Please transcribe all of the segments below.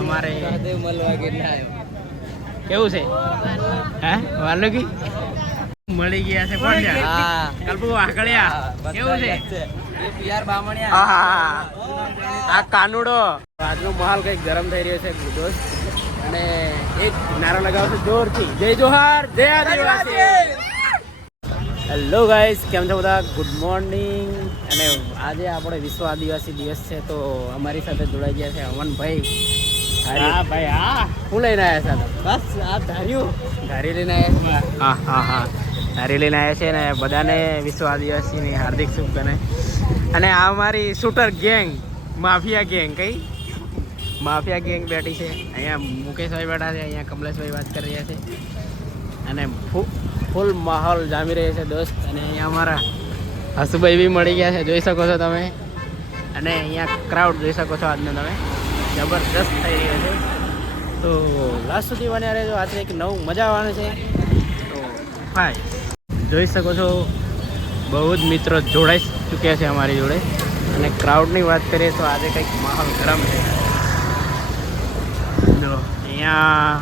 અમારે કેવું છે હે વાલકી મળી ગયા છે કોણ છે કલ્પુ આકળિયા કેવું છે આ કાનુડો આજનો માહોલ કઈક ગરમ થઈ રહ્યો છે દોસ્ત અને એક નારો લગાવશે જોરથી જય જોહાર જય આદિવાસી હેલો ગાઈસ કેમ છો બધા ગુડ મોર્નિંગ અને આજે આપણે વિશ્વ આદિવાસી દિવસ છે તો અમારી સાથે જોડાઈ ગયા છે અમનભાઈ હા ભાઈ હા હું લઈને આવ્યા છે બસ આ ધારી લઈને આવ્યા હા ધારી લઈને આવ્યા છે ને બધાને વિશ્વ આદિવાસીની હાર્દિક શુભકામનાઓ અને આ અમારી shooter gang mafia gang mafia gang બેઠી છે અહીંયા મુકેશભાઈ બેઠા છે અહીંયા કમલેશભાઈ વાત કરી રહ્યા છે અને ફૂલ માહોલ જામી રહ્યો છે દોસ્ત અને અહીંયા અમારા હસુભાઈ બી મળી ગયા છે જોઈ શકો છો તમે અને અહીંયા ક્રાઉડ જોઈ શકો છો આજનો તમે જબરદસ્ત થઈ રહ્યો છે તો લાસ્ટ સુધી બન્યા રહેજો આજે એક નવું મજા આવવાનું છે તો હાય જોઈ શકો છો બહુ જ મિત્રો જોડાઈ ચૂક્યા છે અમારી જોડે અને ક્રાઉડની વાત કરીએ તો આજે કંઈક માહોલ ગરમ છે જો અહીંયા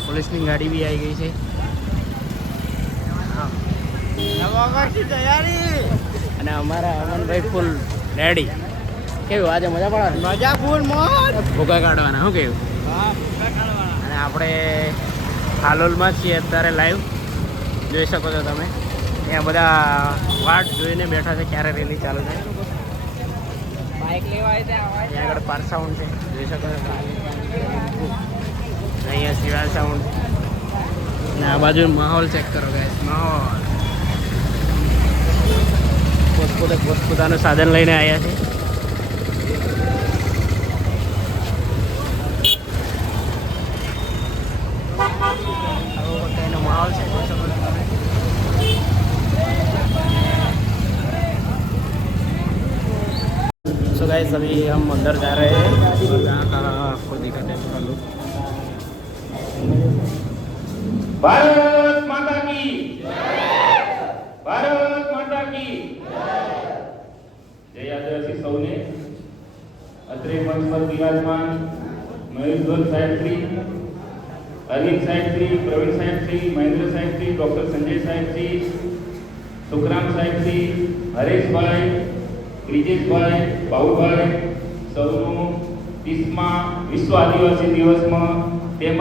પોલીસની ગાડી બી આવી ગઈ છે અને અમારા અમનભાઈ ફૂલ રેડી કેવું આજે મજા પડે મજા ફૂલ મોજ ભૂકા કાઢવાના શું કેવું અને આપણે હાલોલમાં છીએ અત્યારે લાઈવ જોઈ શકો છો તમે અહીંયા બધા વાટ જોઈને બેઠા છે ક્યારે રેલી ચાલુ થાય બાઇક લેવા ત્યાં આગળ પાર સાઉન્ડ છે જોઈ શકો છો અહીંયા સિવાય સાઉન્ડ અને આ બાજુ માહોલ ચેક કરો ગાઈસ માહોલ પોતપોતાનું સાધન લઈને આવ્યા છે माहौल से सो गाइस अभी हम अंदर जा रहे हैं और यहाँ का आपको दिखाने का लुक भारत माता की भारत माता की जय आदिवासी सौने અત્રે મંચ પર વિરાજમાન મહેશભાઈ સાહેબ શ્રી अरविंद साहेब श्री प्रवीण साहेब श्री महेंद्र साहेब श्री डॉक्टर संजय साहेब श्री सुखराम साहेब श्री हरेश भाई ब्रिजेश भाई बाबू भाई સૌનું 30મા વિશ્વ આદિવાસી દિવસમાં તેમજ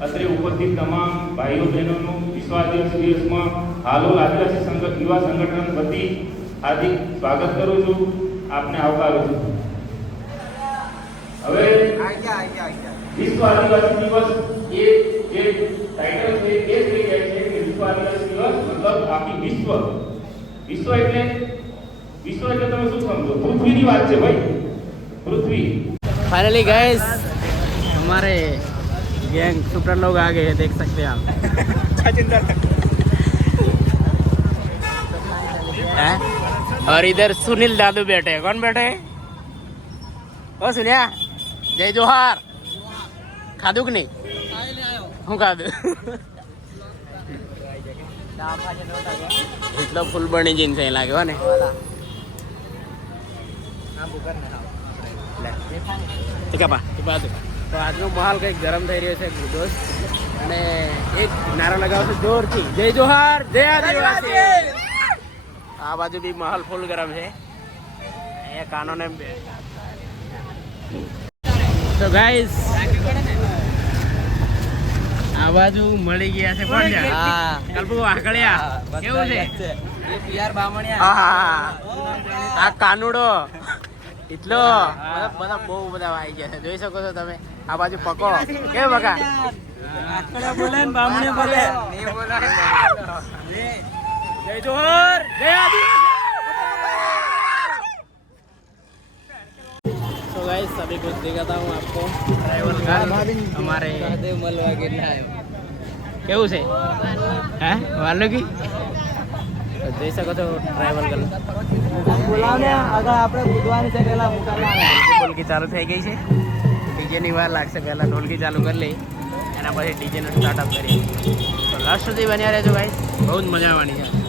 અત્રે ઉપસ્થિત તમામ ભાઈઓ બહેનોનું વિશ્વ આદિવાસી દિવસમાં હાલોલ આદિવાસી સંગઠન યુવા સંગઠન વતી હાર્દિક સ્વાગત કરું છું આપને આવકારું છું હવે વિશ્વ આદિવાસી દિવસ ये જે ટાઇટલ છે એ થઈ જાય છે કે વિશ્વ આદિવાસી દિવસ મતલબ આખી વિશ્વ એટલે તમે શું સમજો પૃથ્વીની વાત છે ભાઈ पृथ्वी फाइनली गाइस हमारे गैंग शूटर लोग आ गए हैं देख सकते हैं आप और इधर सुनील दादू बैठे हैं कौन बैठे हैं ओ सुनिया जय जोहार खादू कि नहीं હું ખાધું એટલો ફૂલ બની જઈને છે લાગ્યો ને તો આજનો માહોલ કંઈક ગરમ થઈ રહ્યો છે દોસ્ત અને એક નારો લગાવશે જોરથી જય જોહાર જય આદિવાસી આ બાજુ બી માહોલ ફૂલ ગરમ છે અહીંયા કાનોને તો ગાઈસ આ બાજુ મળી ગયા છે કોણ છે કલ્પુ આકળિયા કેવું છે આ કાનુડો એટલો બધા બહુ બધા આવી ગયા છે જોઈ શકો છો તમે આ બાજુ પકો કેવું બકા બોલે ને બામણે બોલે જય જોહર જય आदिवासी तो गाइस अभी कुछ दिखाता हूँ आपको ट्रैवल का हमारे કેવું છે હે વાલકી જોઈ શકો છો ટ્રાઇવલ ગલ બોલાવને આગળ આપણે બુધવાની છે પહેલા ઢોલકી ચાલુ થઈ ગઈ છે ડીજેની વાર લાગશે પહેલા ઢોલકી ચાલુ કરી લઈ એના પછી ડીજેનો સ્ટાર્ટઅપ કરીએ તો લાસ્ટ સુધી બન્યા રહેજો ગાઈસ બહુ જ મજા આવવાની છે